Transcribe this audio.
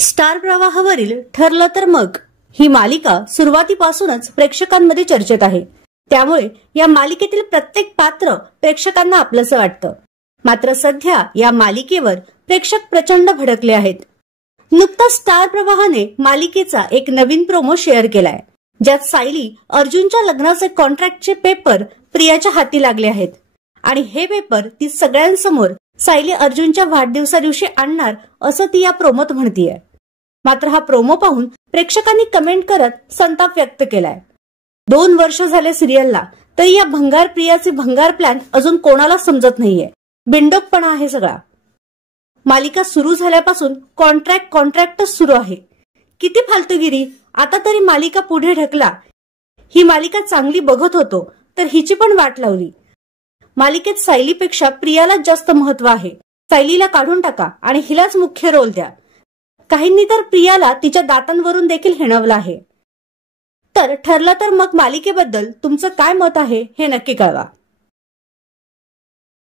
Star प्रवाहावरील ठरलं तर मग ही मालिका सुरुवातीपासूनच प्रेक्षकांमध्ये चर्चेत आहे. त्यामुळे या मालिकेतील प्रत्येक पात्र प्रेक्षकांना आपलंसं वाटतं. मात्र सध्या या मालिकेवर प्रेक्षक प्रचंड भडकले आहेत. नुकताच स्टार प्रवाहाने मालिकेचा एक नवीन प्रोमो शेअर केलाय, ज्यात सायली अर्जुनच्या लग्नाचे कॉन्ट्रॅक्टचे पेपर प्रियाच्या हाती लागले आहेत आणि हे पेपर ती सगळ्यांसमोर सायली अर्जुनच्या वाढदिवसा आणणार असं ती या प्रोमोत म्हणतीये. मात्र हा प्रोमो पाहून प्रेक्षकांनी कमेंट करत संताप व्यक्त केलाय. 2 वर्ष झाले सिरियलला, तरी या भंगार प्रियाचे भंगार प्लॅन अजून कोणाला समजत नाहीये. बिंडोकपणा आहे सगळा. मालिका सुरू झाल्यापासून कॉन्ट्रॅक्टच सुरू आहे. किती फालतूगिरी. आता तरी मालिका पुढे ढकला. ही मालिका चांगली बघत होतो तर हिची पण वाट लावली. मालिकेत सायलीपेक्षा प्रियालाच जास्त महत्व आहे. सायलीला काढून टाका आणि हिलाच मुख्य रोल द्या. काहींनी तर प्रियाला तिच्या दातांवरून देखील हिणवलं आहे. तर ठरलं तर मग मालिकेबद्दल तुमचं काय मत आहे हे नक्की कळवा.